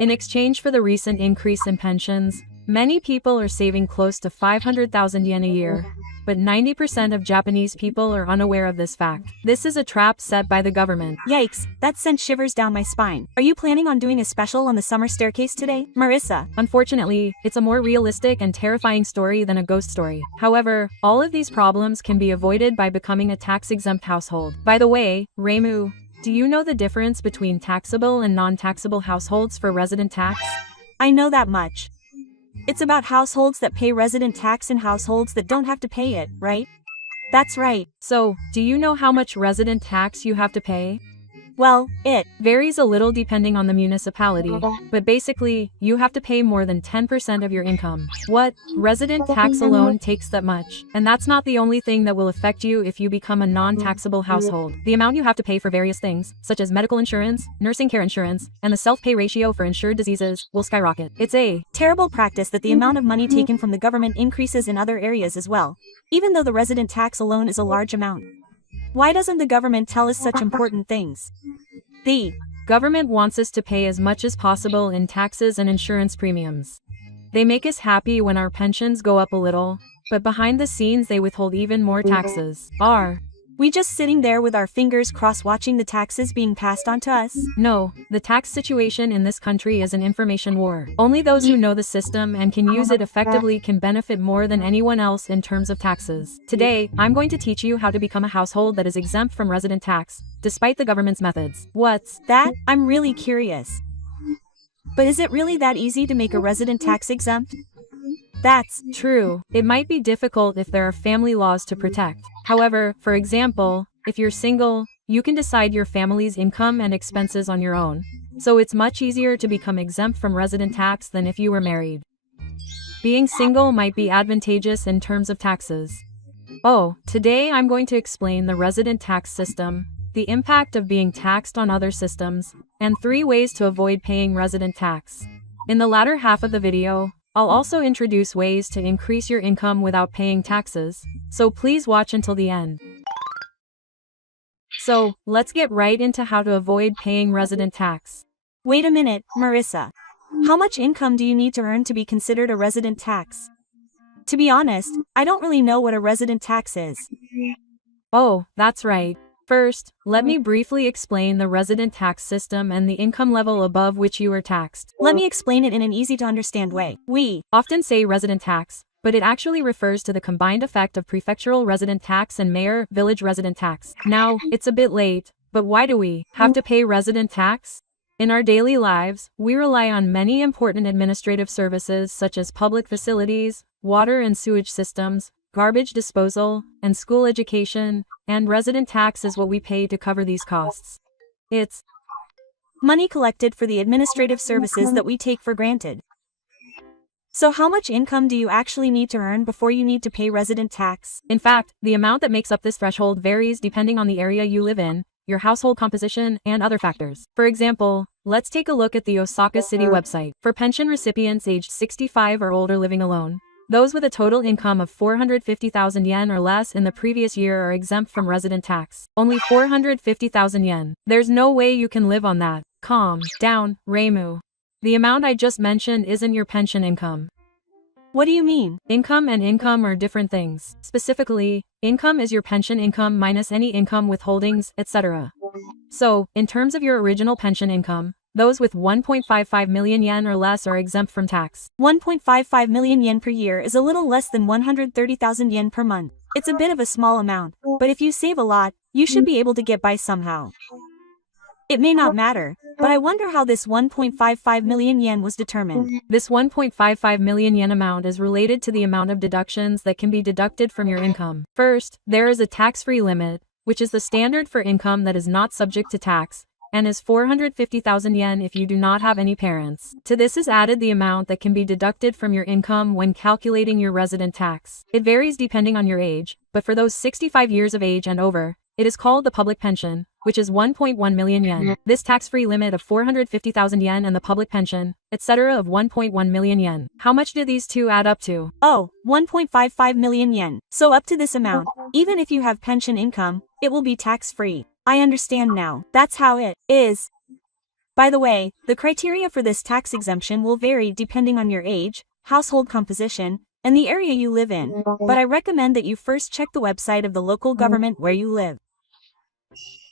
In exchange for the recent increase in pensions, many people are saving close to 500,000 yen a year. But 90% of Japanese people are unaware of this fact. This is a trap set by the government. Yikes, that sent shivers down my spine. Are you planning on doing a special on the summer staircase today, Marissa? Unfortunately, it's a more realistic and terrifying story than a ghost story. However, all of these problems can be avoided by becoming a tax-exempt household. By the way, Reimu, do you know the difference between taxable and non-taxable households for resident tax? I know that much. It's about households that pay resident tax and households that don't have to pay it, right? That's right. So, do you know how much resident tax you have to pay? Well, it varies a little depending on the municipality, but basically, you have to pay more than 10% of your income. What? Resident tax alone takes that much. And that's not the only thing that will affect you if you become a non-taxable household. The amount you have to pay for various things, such as medical insurance, nursing care insurance, and the self-pay ratio for insured diseases, will skyrocket. It's a terrible practice that the amount of money taken from the government increases in other areas as well, even though the resident tax alone is a large amount. Why doesn't the government tell us such important things? The government wants us to pay as much as possible in taxes and insurance premiums. They make us happy when our pensions go up a little, but behind the scenes they withhold even more taxes. Are we just sitting there with our fingers crossed watching the taxes being passed on to us? No, the tax situation in this country is an information war. Only those who know the system and can use it effectively can benefit more than anyone else in terms of taxes. Today, I'm going to teach you how to become a household that is exempt from resident tax, despite the government's methods. What's that? I'm really curious. But is it really that easy to make a resident tax exempt? That's true. It might be difficult if there are family laws to protect. However, for example, if you're single, you can decide your family's income and expenses on your own. So it's much easier to become exempt from resident tax than if you were married. Being single might be advantageous in terms of taxes. Oh, today I'm going to explain the resident tax system, the impact of being taxed on other systems, and 3 ways to avoid paying resident tax. In the latter half of the video, I'll also introduce ways to increase your income without paying taxes, so please watch until the end. So, let's get right into how to avoid paying resident tax. Wait a minute, Marissa. How much income do you need to earn to be considered a resident tax? To be honest, I don't really know what a resident tax is. Oh, that's right. First, let me briefly explain the resident tax system and the income level above which you are taxed. Let me explain it in an easy-to-understand way. We often say resident tax, but it actually refers to the combined effect of prefectural resident tax and mayor village resident tax. Now, it's a bit late, but why do we have to pay resident tax? In our daily lives, we rely on many important administrative services such as public facilities, water and sewage systems, garbage disposal, and school education, and resident tax is what we pay to cover these costs. It's money collected for the administrative services that we take for granted. So how much income do you actually need to earn before you need to pay resident tax? In fact, the amount that makes up this threshold varies depending on the area you live in, your household composition, and other factors. For example, let's take a look at the Osaka City website. For pension recipients aged 65 or older living alone, those with a total income of 450,000 yen or less in the previous year are exempt from resident tax. Only 450,000 yen. There's no way you can live on that. Calm down, Reimu. The amount I just mentioned isn't your pension income. What do you mean? Income and income are different things. Specifically, income is your pension income minus any income withholdings, etc. So, in terms of your original pension income, those with 1.55 million yen or less are exempt from tax. 1.55 million yen per year is a little less than 130,000 yen per month. It's a bit of a small amount, but if you save a lot, you should be able to get by somehow. It may not matter, but I wonder how this 1.55 million yen was determined. This 1.55 million yen amount is related to the amount of deductions that can be deducted from your income. First, there is a tax-free limit, which is the standard for income that is not subject to tax, and is 450,000 yen if you do not have any parents. To this is added the amount that can be deducted from your income when calculating your resident tax. It varies depending on your age, but for those 65 years of age and over, it is called the public pension, which is 1.1 million yen. This tax-free limit of 450,000 yen and the public pension, etc. of 1.1 million yen. How much do these two add up to? Oh, 1.55 million yen. So up to this amount, even if you have pension income, it will be tax-free. I understand now. That's how it is. By the way, the criteria for this tax exemption will vary depending on your age, household composition, and the area you live in, but I recommend that you first check the website of the local government where you live.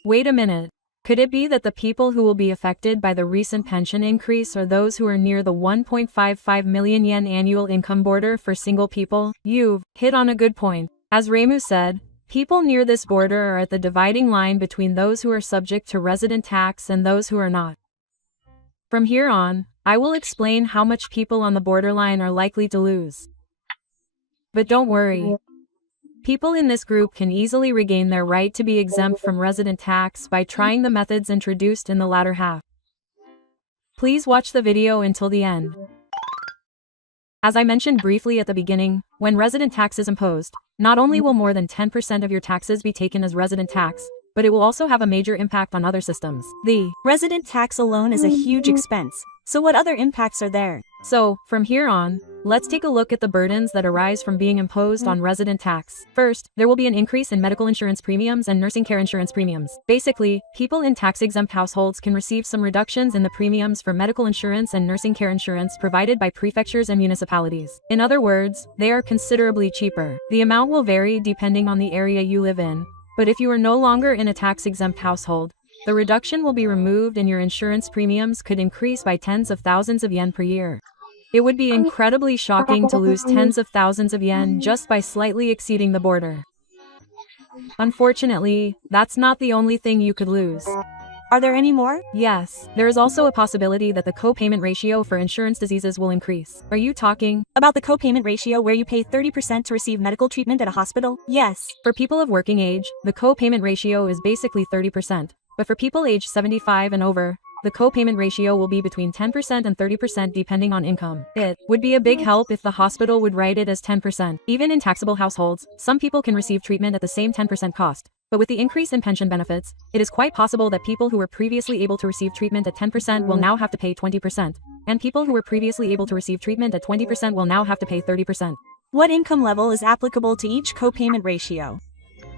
Wait a minute. Could it be that the people who will be affected by the recent pension increase are those who are near the 1.55 million yen annual income border for single people? You've hit on a good point. As Reimu said, people near this border are at the dividing line between those who are subject to resident tax and those who are not. From here on, I will explain how much people on the borderline are likely to lose. But don't worry. People in this group can easily regain their right to be exempt from resident tax by trying the methods introduced in the latter half. Please watch the video until the end. As I mentioned briefly at the beginning, when resident tax is imposed, not only will more than 10% of your taxes be taken as resident tax, but it will also have a major impact on other systems. The resident tax alone is a huge expense, so what other impacts are there? So, from here on, let's take a look at the burdens that arise from being imposed on resident tax. First, there will be an increase in medical insurance premiums and nursing care insurance premiums. Basically, people in tax-exempt households can receive some reductions in the premiums for medical insurance and nursing care insurance provided by prefectures and municipalities. In other words, they are considerably cheaper. The amount will vary depending on the area you live in, but if you are no longer in a tax-exempt household, the reduction will be removed and your insurance premiums could increase by tens of thousands of yen per year. It would be incredibly shocking to lose tens of thousands of yen just by slightly exceeding the border. Unfortunately, that's not the only thing you could lose. Are there any more? Yes, there is also a possibility that the co-payment ratio for insurance diseases will increase. Are you talking about the co-payment ratio where you pay 30% to receive medical treatment at a hospital? Yes. For people of working age, the co-payment ratio is basically 30%. But for people aged 75 and over, the co-payment ratio will be between 10% and 30% depending on income. It would be a big help if the hospital would write it as 10%. Even in taxable households, some people can receive treatment at the same 10% cost. But with the increase in pension benefits, it is quite possible that people who were previously able to receive treatment at 10% will now have to pay 20%. And people who were previously able to receive treatment at 20% will now have to pay 30%. What income level is applicable to each co-payment ratio?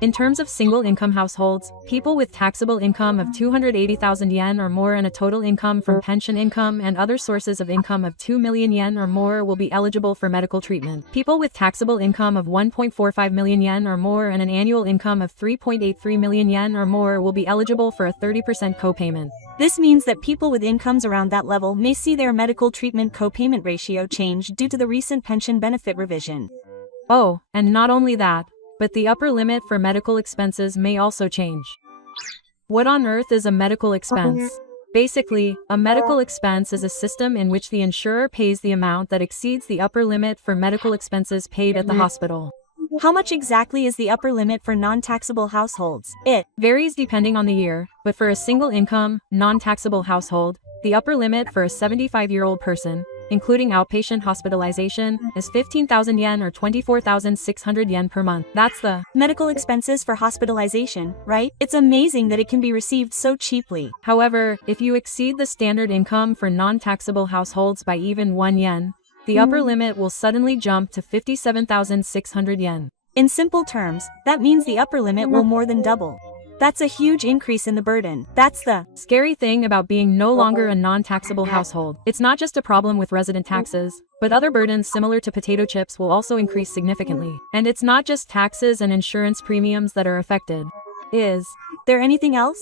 In terms of single-income households, people with taxable income of 280,000 yen or more and a total income from pension income and other sources of income of 2 million yen or more will be eligible for medical treatment. People with taxable income of 1.45 million yen or more and an annual income of 3.83 million yen or more will be eligible for a 30% co-payment. This means that people with incomes around that level may see their medical treatment co-payment ratio change due to the recent pension benefit revision. Oh, and not only that, but the upper limit for medical expenses may also change. What on earth is a medical expense? Basically, a medical expense is a system in which the insurer pays the amount that exceeds the upper limit for medical expenses paid at the hospital. How much exactly is the upper limit for non-taxable households? It varies depending on the year, but for a single-income, non-taxable household, the upper limit for a 75-year-old person, including outpatient hospitalization, is 15,000 yen or 24,600 yen per month. That's the medical expenses for hospitalization, right? It's amazing that it can be received so cheaply. However, if you exceed the standard income for non-taxable households by even 1 yen, the upper limit will suddenly jump to 57,600 yen. In simple terms, that means the upper limit will more than double. That's a huge increase in the burden. That's the scary thing about being no longer a non-taxable household. It's not just a problem with resident taxes, but other burdens similar to potato chips will also increase significantly. And it's not just taxes and insurance premiums that are affected. Is there anything else?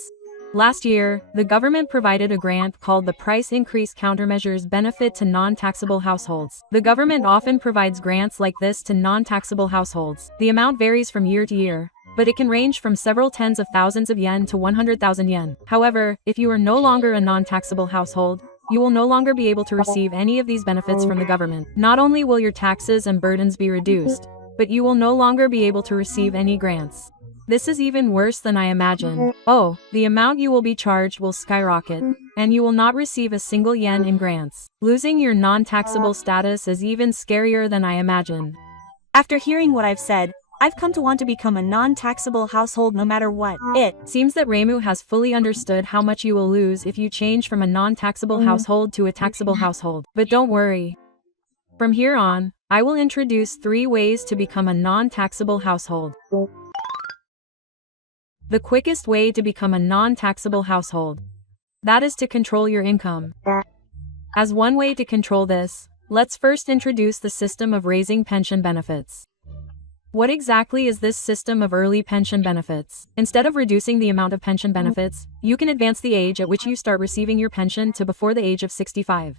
Last year, the government provided a grant called the Price Increase Countermeasures Benefit to Non-Taxable Households. The government often provides grants like this to non-taxable households. The amount varies from year to year, but it can range from several tens of thousands of yen to 100,000 yen. However, if you are no longer a non-taxable household, you will no longer be able to receive any of these benefits from the government. Not only will your taxes and burdens be reduced, but you will no longer be able to receive any grants. This is even worse than I imagined. Oh, the amount you will be charged will skyrocket, and you will not receive a single yen in grants. Losing your non-taxable status is even scarier than I imagined. After hearing what I've said, I've come to want to become a non-taxable household no matter what. It seems that Reimu has fully understood how much you will lose if you change from a non-taxable household to a taxable household. But don't worry. From here on, I will introduce 3 ways to become a non-taxable household. The quickest way to become a non-taxable household. That is to control your income. As one way to control this, let's first introduce the system of raising pension benefits. What exactly is this system of early pension benefits? Instead of reducing the amount of pension benefits, you can advance the age at which you start receiving your pension to before the age of 65.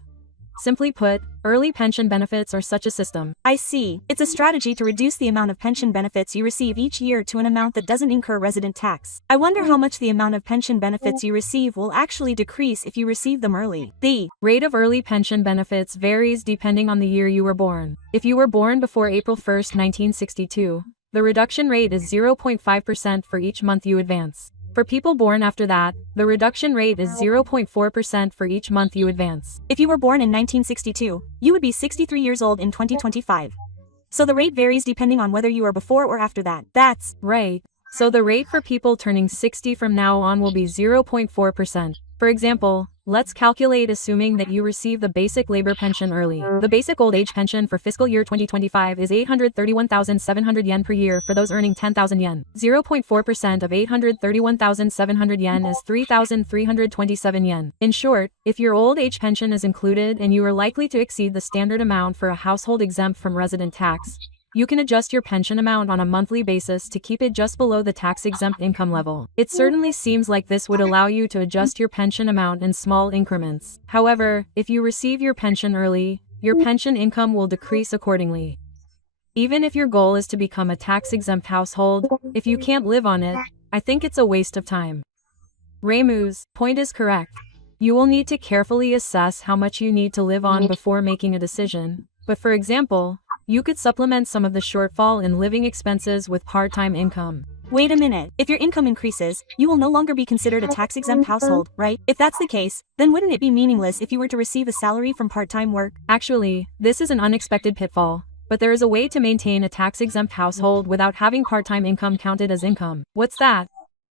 Simply put, early pension benefits are such a system. I see. It's a strategy to reduce the amount of pension benefits you receive each year to an amount that doesn't incur resident tax. I wonder how much the amount of pension benefits you receive will actually decrease if you receive them early. The rate of early pension benefits varies depending on the year you were born. If you were born before April 1, 1962, the reduction rate is 0.5% for each month you advance. For people born after that, the reduction rate is 0.4% for each month you advance. If you were born in 1962, you would be 63 years old in 2025. So the rate varies depending on whether you are before or after that. That's right. So the rate for people turning 60 from now on will be 0.4%. For example, let's calculate assuming that you receive the basic labor pension early. The basic old age pension for fiscal year 2025 is 831,700 yen per year for those earning 10,000 yen. 0.4% of 831,700 yen is 3,327 yen. In short, if your old age pension is included and you are likely to exceed the standard amount for a household exempt from resident tax, you can adjust your pension amount on a monthly basis to keep it just below the tax-exempt income level. It certainly seems like this would allow you to adjust your pension amount in small increments. However, if you receive your pension early, your pension income will decrease accordingly. Even if your goal is to become a tax-exempt household, if you can't live on it, I think it's a waste of time. Reimu's point is correct. You will need to carefully assess how much you need to live on before making a decision. But for example, you could supplement some of the shortfall in living expenses with part-time income. Wait a minute. If your income increases, you will no longer be considered a tax-exempt household, right? If that's the case, then wouldn't it be meaningless if you were to receive a salary from part-time work? Actually, this is an unexpected pitfall, but there is a way to maintain a tax-exempt household without having part-time income counted as income. What's that?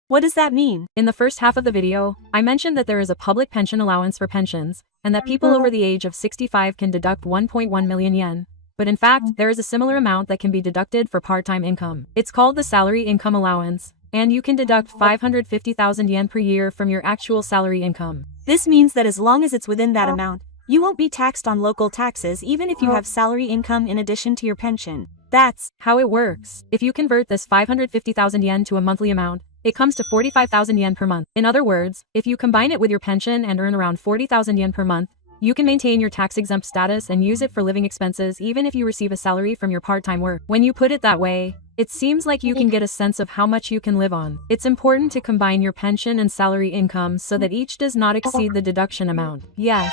What does that mean? In the first half of the video, I mentioned that there is a public pension allowance for pensions, and that people over the age of 65 can deduct 1.1 million yen. But in fact, there is a similar amount that can be deducted for part-time income. It's called the salary income allowance, and you can deduct 550,000 yen per year from your actual salary income. This means that as long as it's within that amount, you won't be taxed on local taxes even if you have salary income in addition to your pension. That's how it works. If you convert this 550,000 yen to a monthly amount, it comes to 45,000 yen per month. In other words, if you combine it with your pension and earn around 40,000 yen per month, you can maintain your tax-exempt status and use it for living expenses even if you receive a salary from your part-time work. When you put it that way, it seems like you can get a sense of how much you can live on. It's important to combine your pension and salary income so that each does not exceed the deduction amount. Yes.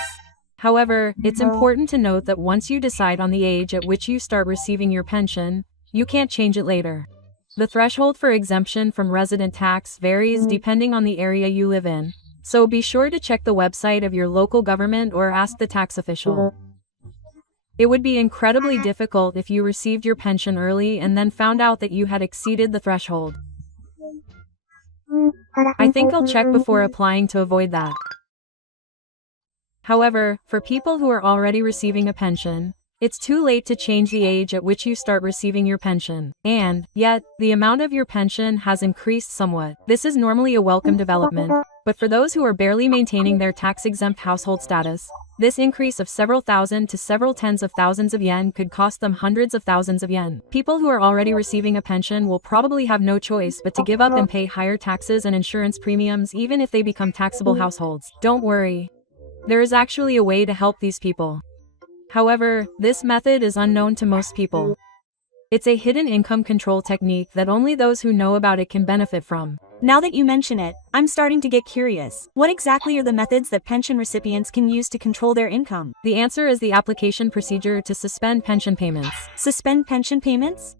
However, it's important to note that once you decide on the age at which you start receiving your pension, you can't change it later. The threshold for exemption from resident tax varies depending on the area you live in. So be sure to check the website of your local government or ask the tax official. It would be incredibly difficult if you received your pension early and then found out that you had exceeded the threshold. I think I'll check before applying to avoid that. However, for people who are already receiving a pension, it's too late to change the age at which you start receiving your pension. And, yet, the amount of your pension has increased somewhat. This is normally a welcome development, but for those who are barely maintaining their tax-exempt household status, this increase of several thousand to several tens of thousands of yen could cost them hundreds of thousands of yen. People who are already receiving a pension will probably have no choice but to give up and pay higher taxes and insurance premiums even if they become taxable households. Don't worry. There is actually a way to help these people. However, this method is unknown to most people. It's a hidden income control technique that only those who know about it can benefit from. Now that you mention it, I'm starting to get curious. What exactly are the methods that pension recipients can use to control their income? The answer is the application procedure to suspend pension payments. Suspend pension payments?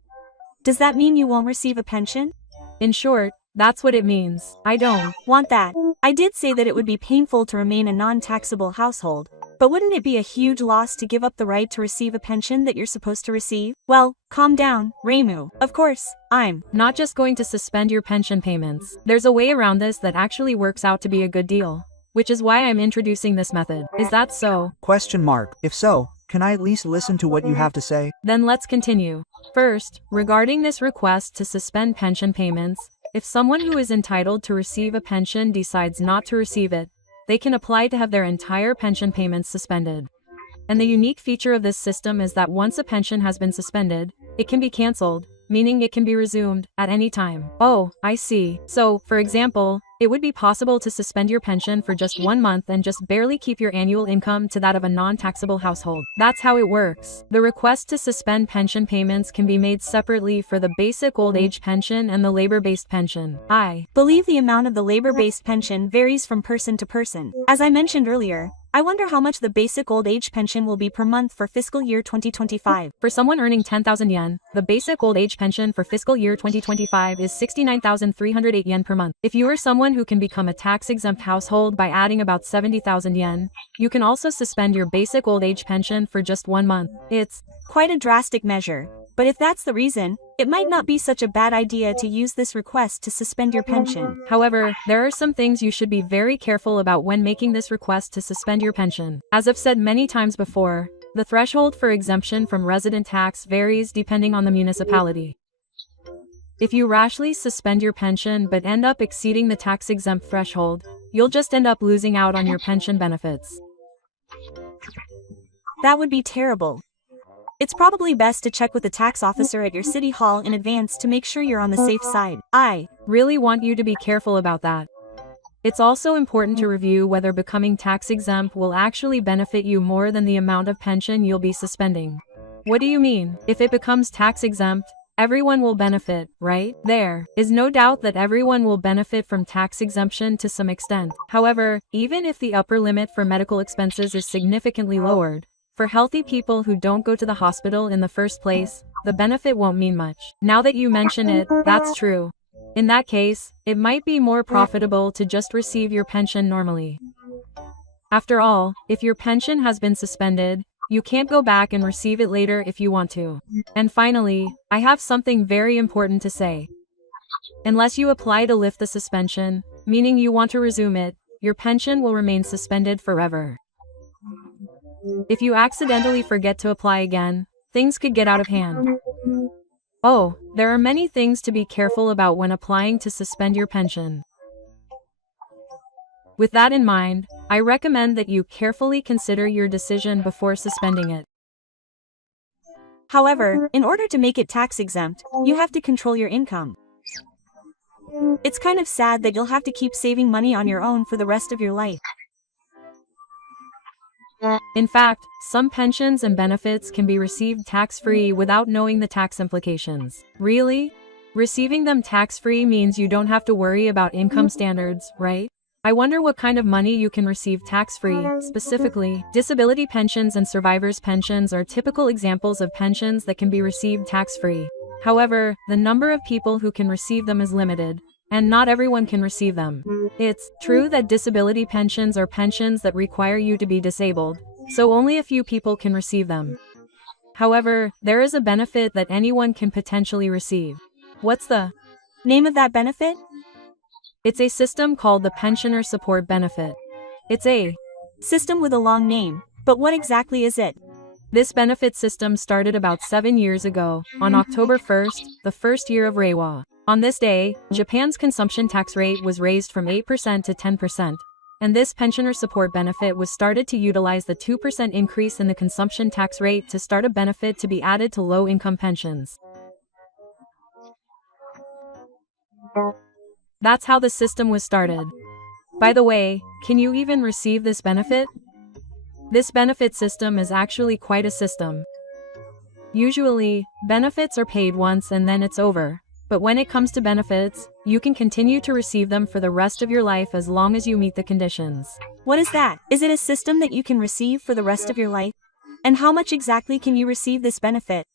Does that mean you won't receive a pension? In short, that's what it means. I don't want that. I did say that it would be painful to remain a non-taxable household. But wouldn't it be a huge loss to give up the right to receive a pension that you're supposed to receive? Well, calm down, Reimu. Of course, I'm not just going to suspend your pension payments. There's a way around this that actually works out to be a good deal, which is why I'm introducing this method. Is that so? Question mark. If so, can I at least listen to what you have to say? Then let's continue. First, regarding this request to suspend pension payments, if someone who is entitled to receive a pension decides not to receive it, they can apply to have their entire pension payments suspended. And the unique feature of this system is that once a pension has been suspended, it can be cancelled, meaning it can be resumed at any time. Oh, I see. So, for example, it would be possible to suspend your pension for just 1 month and just barely keep your annual income to that of a non-taxable household. That's how it works. The request to suspend pension payments can be made separately for the basic old age pension and the labor-based pension. I believe the amount of the labor-based pension varies from person to person. As I mentioned earlier, I wonder how much the basic old age pension will be per month for fiscal year 2025. For someone earning 10,000 yen, the basic old age pension for fiscal year 2025 is 69,308 yen per month. If you are someone who can become a tax-exempt household by adding about 70,000 yen, you can also suspend your basic old age pension for just 1 month. It's quite a drastic measure, but if that's the reason, it might not be such a bad idea to use this request to suspend your pension. However, there are some things you should be very careful about when making this request to suspend your pension. As I've said many times before, the threshold for exemption from resident tax varies depending on the municipality. If you rashly suspend your pension but end up exceeding the tax-exempt threshold, you'll just end up losing out on your pension benefits. That would be terrible. It's probably best to check with the tax officer at your city hall in advance to make sure you're on the safe side. I really want you to be careful about that. It's also important to review whether becoming tax-exempt will actually benefit you more than the amount of pension you'll be suspending. What do you mean? If it becomes tax-exempt, everyone will benefit, right? There is no doubt that everyone will benefit from tax exemption to some extent. However, even if the upper limit for medical expenses is significantly lowered, for healthy people who don't go to the hospital in the first place, the benefit won't mean much. Now that you mention it, that's true. In that case, it might be more profitable to just receive your pension normally. After all, if your pension has been suspended, you can't go back and receive it later if you want to. And finally, I have something very important to say. Unless you apply to lift the suspension, meaning you want to resume it, your pension will remain suspended forever. If you accidentally forget to apply again, things could get out of hand. Oh, there are many things to be careful about when applying to suspend your pension. With that in mind, I recommend that you carefully consider your decision before suspending it. However, in order to make it tax-exempt, you have to control your income. It's kind of sad that you'll have to keep saving money on your own for the rest of your life. In fact, some pensions and benefits can be received tax-free without knowing the tax implications. Really? Receiving them tax-free means you don't have to worry about income standards, right? I wonder what kind of money you can receive tax-free. Specifically, disability pensions and survivors' pensions are typical examples of pensions that can be received tax-free. However, the number of people who can receive them is limited, and not everyone can receive them. It's true that disability pensions are pensions that require you to be disabled, so only a few people can receive them. However, there is a benefit that anyone can potentially receive. What's the name of that benefit? It's a system called the Pensioner Support Benefit. It's a system with a long name, but what exactly is it? This benefit system started about 7 years ago, on October 1st, the first year of Reiwa. On this day, Japan's consumption tax rate was raised from 8% to 10%, and this pensioner support benefit was started to utilize the 2% increase in the consumption tax rate to start a benefit to be added to low-income pensions. That's how the system was started. By the way, can you even receive this benefit? This benefit system is actually quite a system. Usually, benefits are paid once and then it's over. But when it comes to benefits, you can continue to receive them for the rest of your life as long as you meet the conditions. What is that? Is it a system that you can receive for the rest of your life? And how much exactly can you receive this benefit?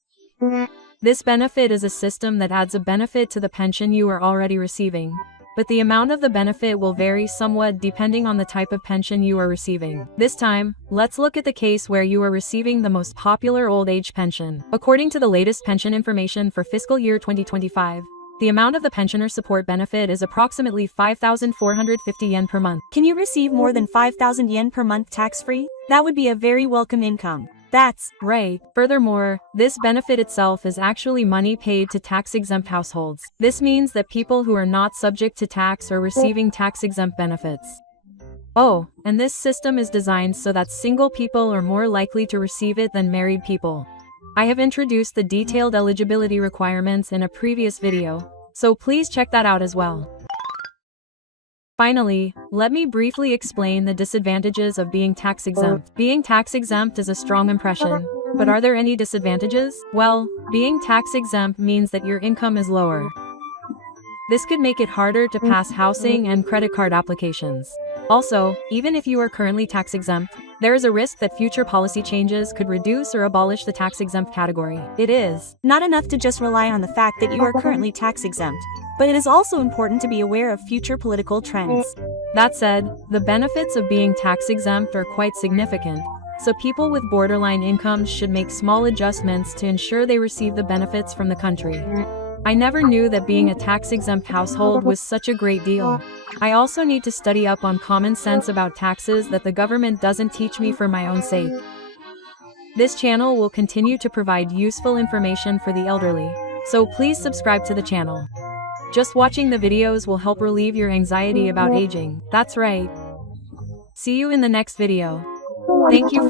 This benefit is a system that adds a benefit to the pension you are already receiving. But the amount of the benefit will vary somewhat depending on the type of pension you are receiving. This time, let's look at the case where you are receiving the most popular old age pension. According to the latest pension information for fiscal year 2025, the amount of the pensioner support benefit is approximately 5,450 yen per month. Can you receive more than 5,000 yen per month tax-free? That would be a very welcome income. That's right. Furthermore, this benefit itself is actually money paid to tax-exempt households. This means that people who are not subject to tax are receiving tax-exempt benefits. Oh, and this system is designed so that single people are more likely to receive it than married people. I have introduced the detailed eligibility requirements in a previous video, so please check that out as well. Finally, let me briefly explain the disadvantages of being tax-exempt. Being tax-exempt is a strong impression, but are there any disadvantages? Well, being tax-exempt means that your income is lower. This could make it harder to pass housing and credit card applications. Also, even if you are currently tax-exempt, there is a risk that future policy changes could reduce or abolish the tax-exempt category. It is not enough to just rely on the fact that you are currently tax-exempt, but it is also important to be aware of future political trends. That said, the benefits of being tax-exempt are quite significant, so people with borderline incomes should make small adjustments to ensure they receive the benefits from the country. I never knew that being a tax-exempt household was such a great deal. I also need to study up on common sense about taxes that the government doesn't teach me for my own sake. This channel will continue to provide useful information for the elderly, so please subscribe to the channel. Just watching the videos will help relieve your anxiety about aging. That's right. See you in the next video. Thank you for